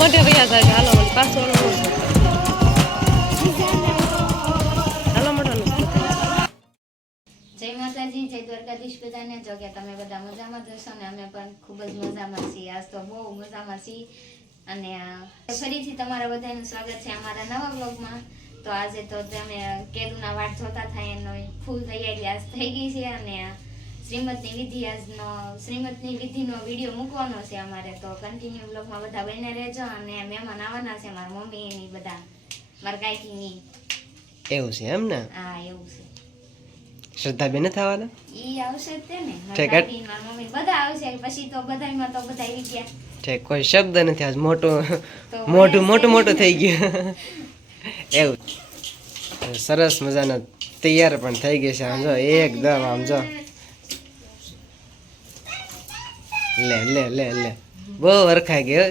અમારે વયા જાય હાલો મને પાછો હાલો મોટાનું જય માતાજી, જય દ્વારકાધીશ બધાને. જો કે તમે બધા મજામાં જશો ને અમે પણ ખૂબ જ મજામાં છીએ. આજ તો બહુ મજામાં છીએ અને ફરીથી તમારા બધાનું સ્વાગત છે અમારા નવા વ્લોગમાં. તો આજે તો તમે કેદુના વાટ જોતા થાય એનો ફૂલ તૈયારી આજ થઈ ગઈ છે અને શ્રીમતની વિધિનો વિડીયો મૂકવાનો છે અમારે. તો કન્ટિન્યુ વ્લોગમાં બધા બને રહેજો અને મહેમાન આવવાના છે મારા મમ્મી એની બધા મારા કાકીની. એવું છે એમ ને? હા એવું છે. શ્રદ્ધા બેન થવાના ઈ આવશે તે ને મારા મમ્મી બધા આવશે. પછી તો બધાયમાં તો બધા આવી ગયા. ઠીક, કોઈ શબ્દ નથી આજ મોટું થઈ ગયું. એવું સરસ મજાના તૈયાર પણ થઈ ગઈ છે. આમ જો એકદમ આમ જો લે લે લે લે બહુ વરખાઈ ગયો.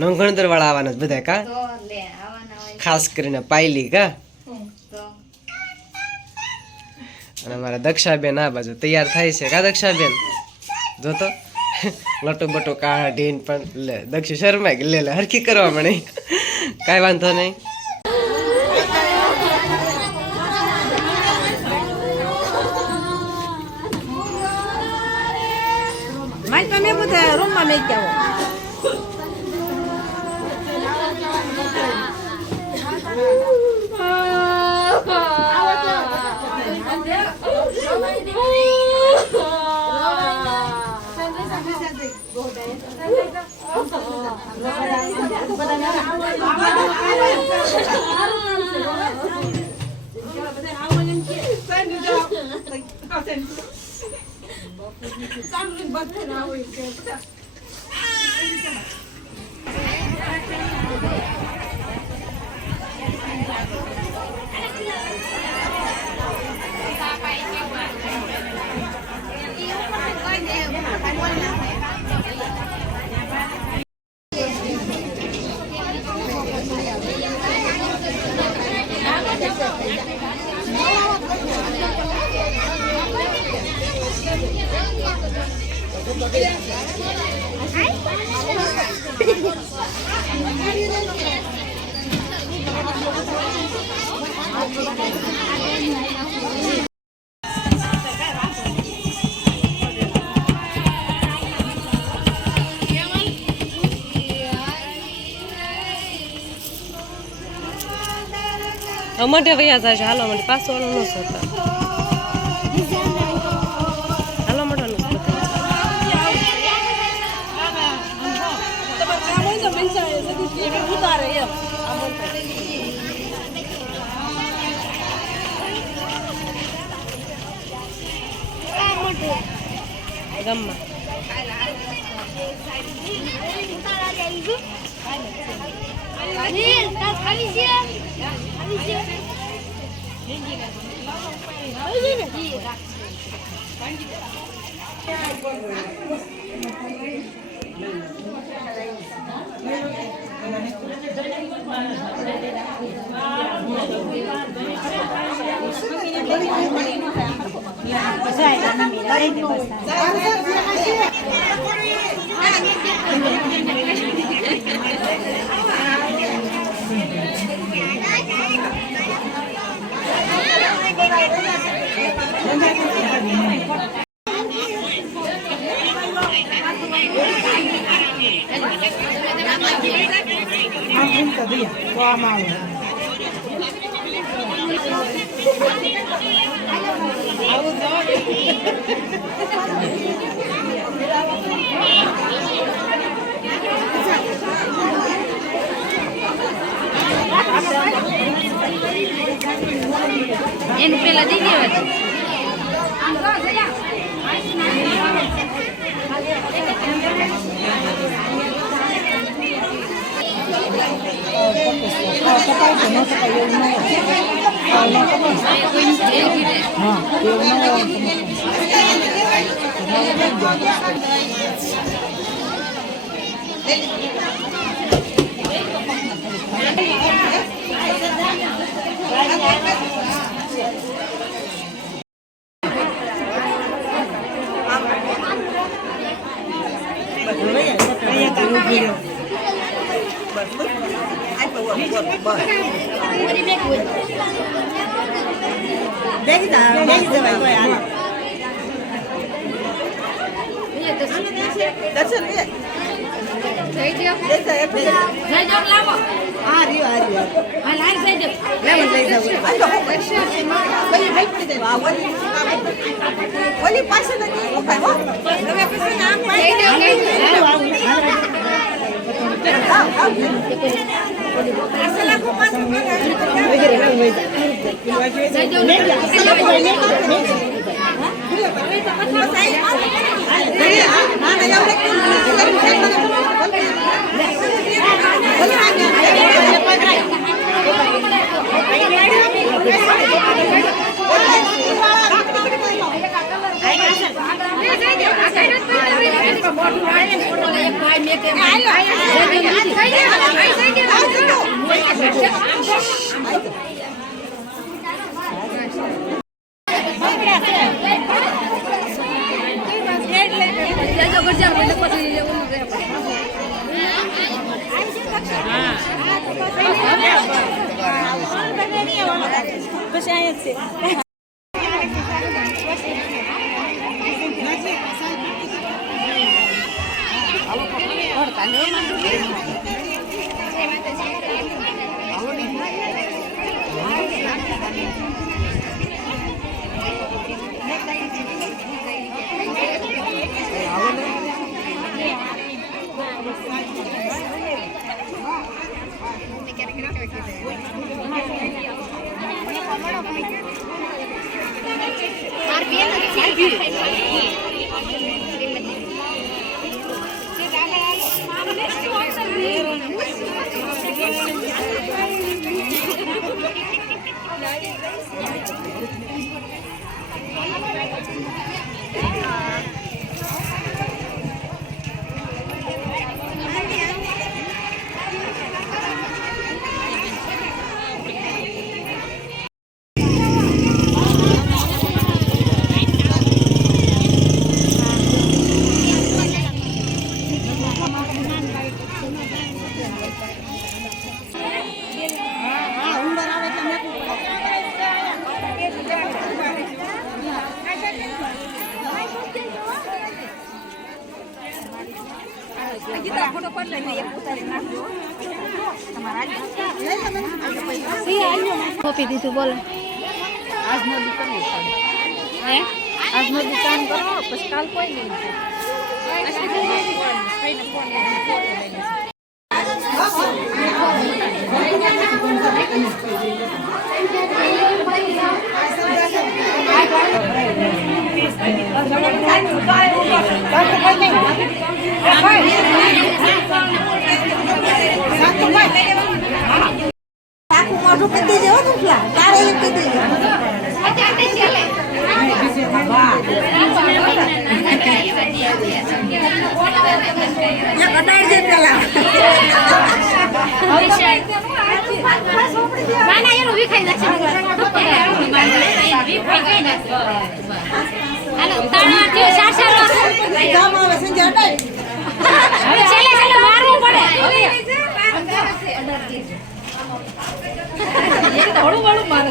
નોંગણતર વાળા આવવાના બધા કા તો લે આવવાના હોય ખાસ કરીને પાયલી કા તો. અને અમારા દક્ષાબેન આ બાજુ તૈયાર થાય છે કા દક્ષાબેન જો તો લટો બટો કાઢીને પણ લે દક્ષ શર્મા કે લે હરખી કરવા મળે કાંઈ વાંધો નહીં. તમે બધા રૂમમાં મેં ક્યાં અમારે વયા જાય હાલો મને પાછો ન સોતા હાલો મોટાનું ગમમાં એને પેલા દઈ દેવા કોપી દીધું બોલો આજનો દુકાન કરો પછી કાલ કોઈ નહીં મોઢું કદી જેવો તુફલા તારે એમ કદી કટાડ છે પેલા ના એનું વિખાઈ નાખશે હાલો તણાથી સાસા ગામ આવે સંજય હટાય હવે છેલ્લે છેલ્લે મારવું પડે થોડું ઘણું મારે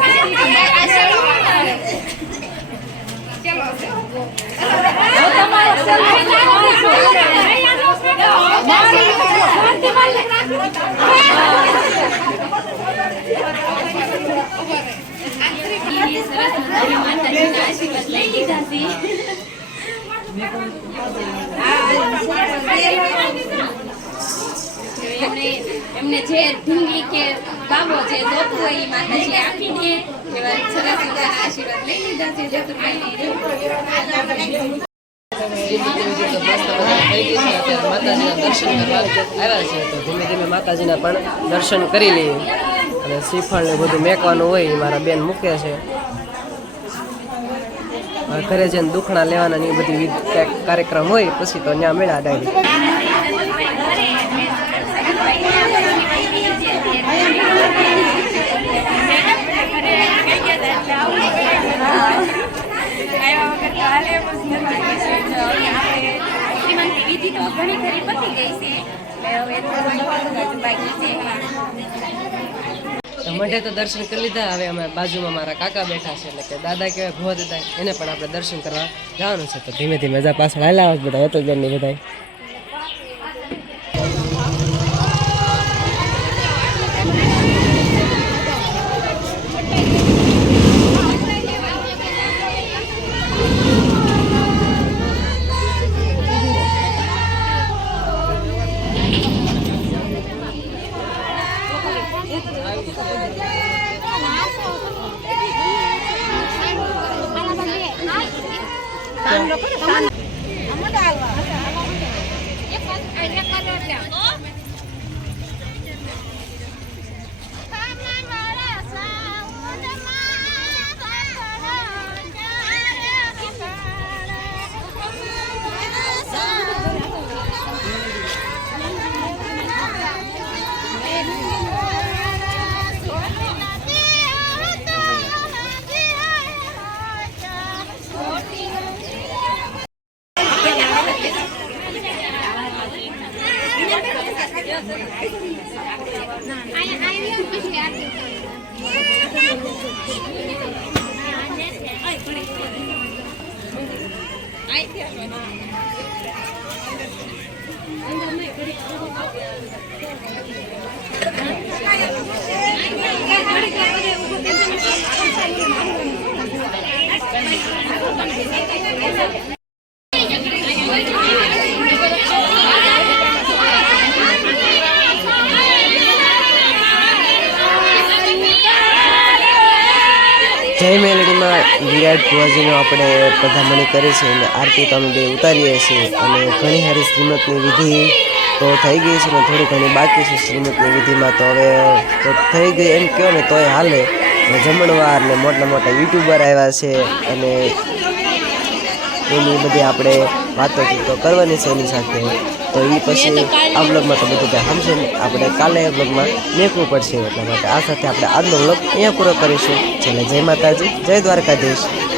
આશીર્વાદ લઈ લીધા છે એમને જે ઢીંગલી કે બાબો જે જોતું હોય એ માતાજી આપીને એવા સરસ મજાના આશીર્વાદ લઈ લીધા છે માતાજીના દર્શન કરવા આવ્યા છે તો ધીમે ધીમે માતાજીના પણ દર્શન કરી લઈએ અને શ્રીફળ ને બધું મેકવાનું હોય એ મારા બેન મૂકે છે. ઘરે જઈને દુખણા લેવાના ને એ બધી કાર્યક્રમ હોય પછી તો ત્યાં મેળા ડાયરેક્ટ. વિધિ તો ઘણી ખરી પતી ગઈ છે હવે થોડું નવાનું બાકી છે તો મઢે તો દર્શન કરી લીધા. હવે અમે બાજુમાં મારા કાકા બેઠા છે, એટલે કે દાદા કહેવાય, ભુવા દાદા, એને પણ આપણે દર્શન કરવા જવાનું છે. તો ધીમે ધીમે જા પાછળ હાલ્યા આવે બધા હેતલબેનની બધા. જય મેલડીમાં વિરાટ ભુવાજીનો આપણે પધરામણી કરી છે અને આરતી તો અમે બે ઉતારીએ છીએ. અને ઘણી સારી શ્રીમતની વિધિ તો થઈ ગઈ છે ને થોડી ઘણી બાકી છે શ્રીમતની વિધિમાં. તો હવે તો થઈ ગઈ એમ કહો ને તોય હાલે. જમણવાર ને મોટા મોટા યુટ્યુબર આવ્યા છે અને એની બધી આપણે વાતો તો કરવાની છે એની સાથે. તો એ પછી આ બ્લોગમાં તો બધું કાંઈ સમજે ને આપણે કાલે બ્લોગમાં મેકવું પડશે. એટલા માટે આ સાથે આપણે આજનો બ્લોગ અહીંયા પૂરો કરીશું. છેલ્લે જય માતાજી, જય દ્વારકાધીશ.